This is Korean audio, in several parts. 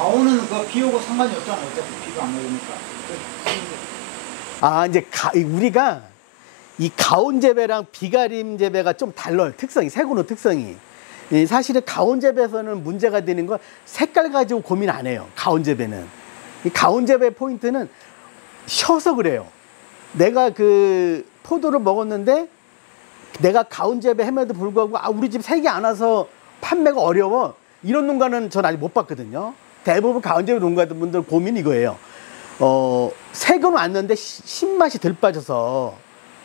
가온은 그 비 오고 상관이 없잖아요. 어차피 비가 안 오니까. 아, 이제 우리가 이 가온 재배랑 비가림 재배가 좀 달라요. 특성이, 세고노 특성이. 사실은 가온 재배에서는 문제가 되는 건 색깔 가지고 고민 안 해요. 가온 재배는. 이 가온 재배 포인트는 쉬어서 그래요. 내가 그 포도를 먹었는데 내가 가온 재배함에도 불구하고 우리 집 색이 안 와서 판매가 어려워. 이런 농가는 전 아직 못 봤거든요. 대부분 가온 재배 농가들 분들 고민이 이거예요. 색은 왔는데 신맛이 덜 빠져서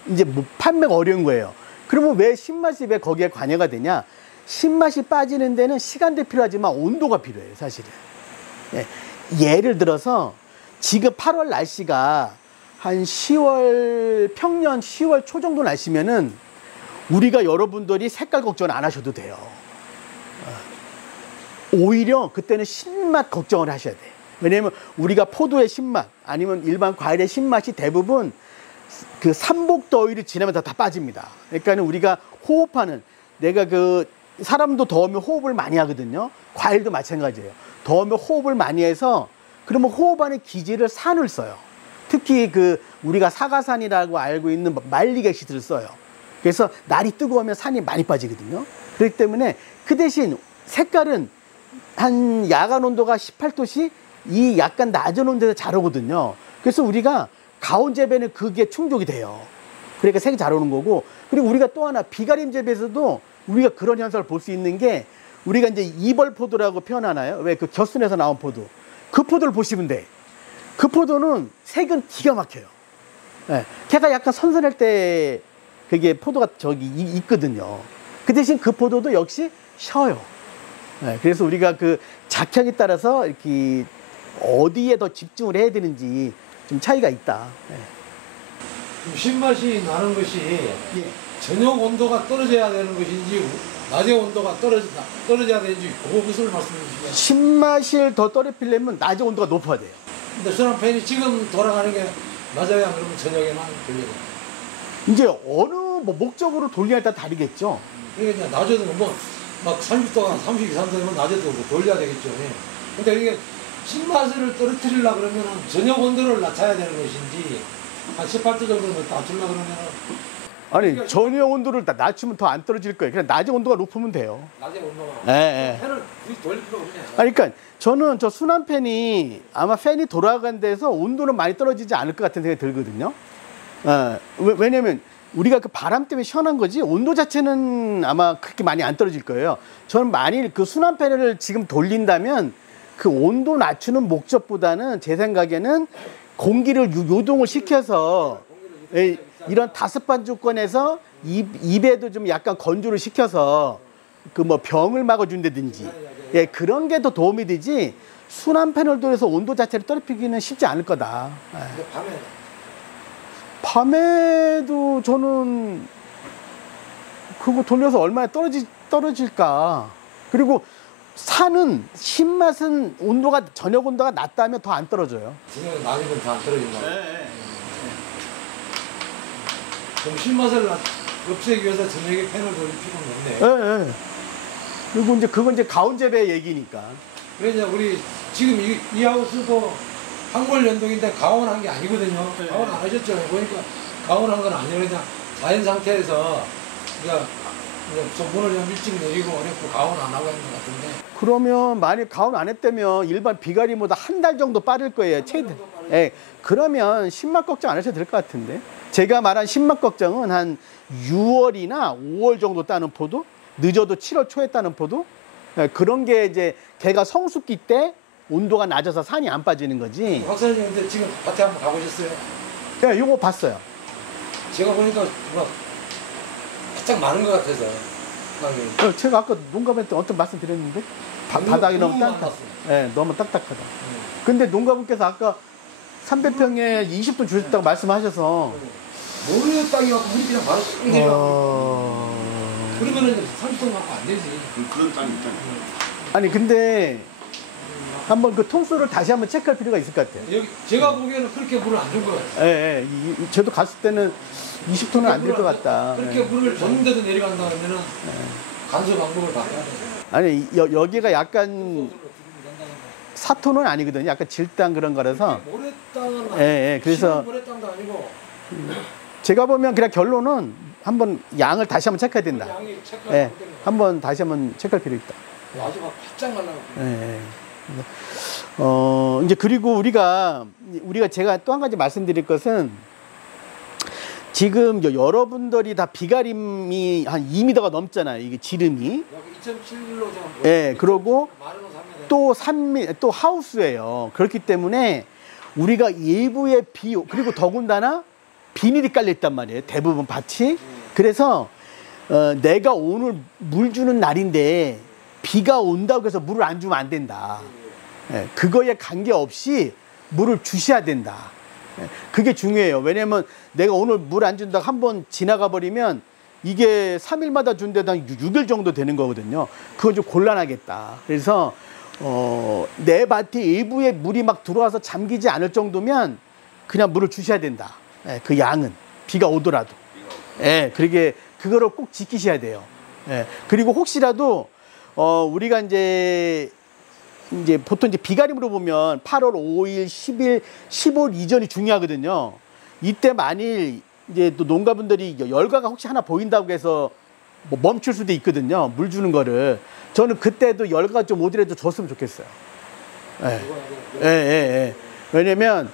이제 뭐 판매가 어려운 거예요. 그러면 왜 신맛이 왜 거기에 관여가 되냐? 신맛이 빠지는 데는 시간도 필요하지만 온도가 필요해요, 사실은. 예. 예를 들어서 지금 8월 날씨가 한 10월, 평년 10월 초 정도 날씨면은 우리가 여러분들이 색깔 걱정 안 하셔도 돼요. 오히려 그때는 신맛 걱정을 하셔야 돼요. 왜냐면 우리가 포도의 신맛 아니면 일반 과일의 신맛이 대부분 그 삼복더위를 지나면 다 빠집니다. 그러니까 우리가 호흡하는, 내가 그 사람도 더우면 호흡을 많이 하거든요. 과일도 마찬가지예요. 더우면 호흡을 많이 해서 그러면 호흡하는 기질을 산을 써요. 특히 그 우리가 사가산이라고 알고 있는 말리게시들을 써요. 그래서 날이 뜨거우면 산이 많이 빠지거든요. 그렇기 때문에 그 대신 색깔은 한 야간 온도가 18도씨 이 약간 낮은 온도에서 잘 오거든요. 그래서 우리가 가온 재배는 그게 충족이 돼요. 그러니까 색이 잘 오는 거고, 그리고 우리가 또 하나 비가림 재배에서도 우리가 그런 현상을 볼 수 있는 게, 우리가 이제 이벌 포도라고 표현하나요? 왜 그 겨순에서 나온 포도, 그 포도를 보시면 돼. 그 포도는 색은 기가 막혀요. 예, 걔가 약간 선선할 때 그게 포도가 저기 있거든요. 그 대신 그 포도도 역시 쉬어요. 예, 그래서 우리가 그 작향에 따라서 이렇게 어디에 더 집중을 해야 되는지 좀 차이가 있다. 예. 신맛이 나는 것이 저녁 온도가 떨어져야 되는 것인지 낮의 온도가 떨어져야 되는지 그것을 말씀해 주시면. 신맛을 더 떨어뜨리려면 낮의 온도가 높아야 돼요. 근데 수납팬이 지금 돌아가는 게 맞아야 그러면 저녁에만 돌려요. 이제 어느 뭐 목적으로 돌리냐에 따라 다르겠죠. 그러니까 낮에도 막 30도가 32, 3도면 낮에도 돌려야 되겠죠. 근데 이게 신맛을 떨어뜨리려고 그러면 저녁 온도를 낮춰야 되는 것인지 한 18도 정도는 낮추려고 그러면. 아니, 그러니까 저녁 온도를 낮추면 더 안 떨어질 거예요. 그냥 낮의 온도가 높으면 돼요. 낮에 온도가. 예, 예. 팬을 돌릴 필요가 없냐. 그러니까 저는 저 순환 팬이 아마 팬이 돌아간 데서 온도는 많이 떨어지지 않을 것 같은 생각이 들거든요. 왜냐면 우리가 그 바람 때문에 시원한 거지 온도 자체는 아마 그렇게 많이 안 떨어질 거예요. 저는 만일 그 순환 팬을 지금 돌린다면 그 온도 낮추는 목적보다는 제 생각에는 공기를 요동을 시켜서 이런 다습한 조건에서 입에도 좀 약간 건조를 시켜서 그 뭐 병을 막아준다든지, 예, 그런 게 더 도움이 되지 순환 팬을 돌려서 온도 자체를 떨어뜨리기는 쉽지 않을 거다. 근데 밤에도 저는 그거 돌려서 얼마나 떨어질까. 그리고 산은 신맛은 온도가 저녁 온도가 낮다면 더 안 떨어져요. 저녁에 낮에는 더 안 떨어진다. 그럼 신맛을 없애기 위해서 저녁에 팬을 돌릴 필요는 없네. 예, 예. 그리고 이제 그건 이제 가온 재배 얘기니까. 그러니까 우리 지금 이 하우스도 한골 연동인데 가온한 게 아니거든요. 네. 가온 안 하셨죠? 보니까 가온한 건 아니에요. 그냥 자연 상태에서 그러니까 좀 문을 좀 일찍 내리고 그랬고 가온 안 하고 있는 것 같은데. 그러면 만약 가온 안 했다면 일반 비가림보다 한 달 정도 빠를 거예요. 최대. 예. 그러면 신맛 걱정 안 하셔도 될 것 같은데. 제가 말한 신맛 걱정은 한 6월이나 5월 정도 따는 포도, 늦어도 7월 초에 따는 포도, 예, 그런 게 이제 걔가 성숙기 때 온도가 낮아서 산이 안 빠지는 거지. 박사님 근데 지금 밭에 한번 가보셨어요? 예, 요거 봤어요. 제가 보니까 막 바짝 마른 것 같아서. 제가 아까 농가분한테 어떤 말씀 드렸는데 바닥이 너무 딱딱, 예, 너무 딱딱하다. 근데 농가분께서 아까 300평에 20톤 주셨다고 말씀하셔서 모르는 땅이갖고 우리 그냥 바로 쑥 내려가고 그러면은 30톤 갖고 안 되지. 그런 땅이 있잖아요. 아니 근데 한번 그 통수를 다시 한번 체크할 필요가 있을 것 같아요. 여기 제가 보기에는 그렇게 물을 안 준 것 같아요. 예, 예. 저도 갔을 때는 20톤은 안 될 것 같다. 그렇게 예. 물을 줬는데도 내려간다 그러면은 간수 방법을 바꿔야 돼. 아니 여기가 약간 사토는 아니거든요. 약간 질당 그런 거라서. 모래땅은 예, 예, 그래서 모래땅도 아니고 제가 보면 그냥 결론은 한번 양을 다시 한번 체크해야 된다. 양이 예, 체크하면 한번 다시 한번 체크할 필요 있다. 아주 막 바짝 날라가고. 예, 예. 이제 그리고 우리가 제가 또 한 가지 말씀드릴 것은 지금 여러분들이 다 비가림이 한 2m가 넘잖아요. 이게 지름이. 여기 2.7로 좀. 예, 그러고 마르는 3m. 또 3m, 또 하우스예요. 그렇기 때문에 우리가 일부의 그리고 더군다나 비닐이 깔려 있단 말이에요. 대부분 밭이. 그래서 내가 오늘 물 주는 날인데 비가 온다고 해서 물을 안 주면 안 된다. 예, 그거에 관계없이 물을 주셔야 된다. 예, 그게 중요해요. 왜냐면 내가 오늘 물 안 준다고 한번 지나가 버리면 이게 3일마다 준데도 한 6일 정도 되는 거거든요. 그건 좀 곤란하겠다. 그래서 내 밭에 일부에 물이 막 들어와서 잠기지 않을 정도면 그냥 물을 주셔야 된다. 예, 그 양은 비가 오더라도. 예, 그거를 꼭 지키셔야 돼요. 예, 그리고 혹시라도 우리가 이제 보통 이제 비가림으로 보면 8월 5일, 10일, 15일 이전이 중요하거든요. 이때 만일 이제 또 농가분들이 열과가 혹시 하나 보인다고 해서 뭐 멈출 수도 있거든요. 물 주는 거를. 저는 그때도 열과가 좀 오더라도 줬으면 좋겠어요. 예. 예, 예, 예. 왜냐면,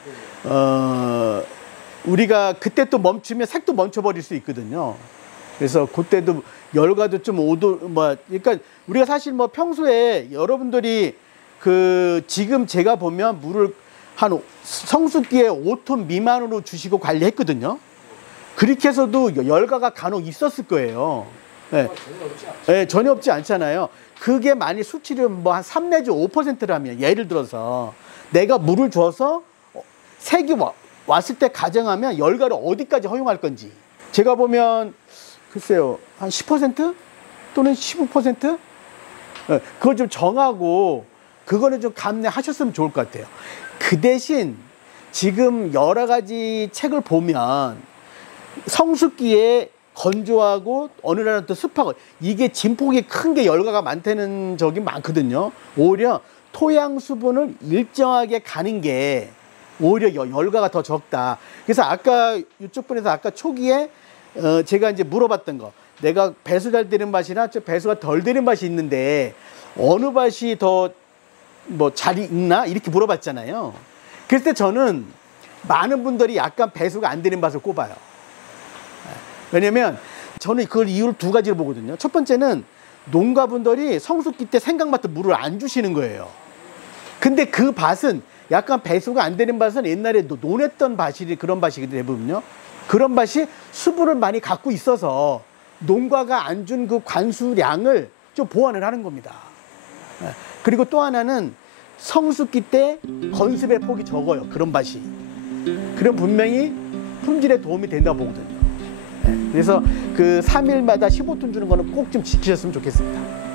우리가 그때 또 멈추면 색도 멈춰버릴 수 있거든요. 그래서 그때도 열과도 좀 그러니까 우리가 사실 뭐 평소에 여러분들이 지금 제가 보면 물을 한 성수기에 5톤 미만으로 주시고 관리했거든요. 그렇게 해서도 열과가 간혹 있었을 거예요. 예. 예, 전혀 없지 않잖아요. 그게 만약 수치를 뭐 한 3 내지 5%라면 예를 들어서 내가 물을 줘서 색이 왔을 때 가정하면 열과를 어디까지 허용할 건지 제가 보면 글쎄요 한 10% 또는 15%? 예, 그걸 좀 정하고 그거는 좀 감내하셨으면 좋을 것 같아요. 그 대신 지금 여러 가지 책을 보면 성수기에 건조하고 어느 날은 또 습하고 이게 진폭이 큰 게 열과가 많다는 적이 많거든요. 오히려 토양 수분을 일정하게 가는 게 오히려 열과가 더 적다. 그래서 아까 이쪽 분에서 아까 초기에 제가 이제 물어봤던 거 내가 배수 잘 되는 밭이나 배수가 덜 되는 밭이 있는데 어느 밭이 더 뭐 잘 익나 이렇게 물어봤잖아요. 그럴 때 저는 많은 분들이 약간 배수가 안 되는 밭을 꼽아요. 왜냐면 저는 그걸 이유를 두 가지로 보거든요. 첫 번째는 농가분들이 성수기 때 생강밭에 물을 안 주시는 거예요. 근데 그 밭은 약간 배수가 안 되는 밭은 옛날에 논했던 밭이 그런 밭이거든요. 대부분요. 그런 밭이 수분을 많이 갖고 있어서 농가가 안 준 그 관수량을 좀 보완을 하는 겁니다. 그리고 또 하나는 성수기 때 건습의 폭이 적어요. 그런 밭이. 그럼 분명히 품질에 도움이 된다고 보거든요. 그래서 그 3일마다 15톤 주는 거는 꼭 좀 지키셨으면 좋겠습니다.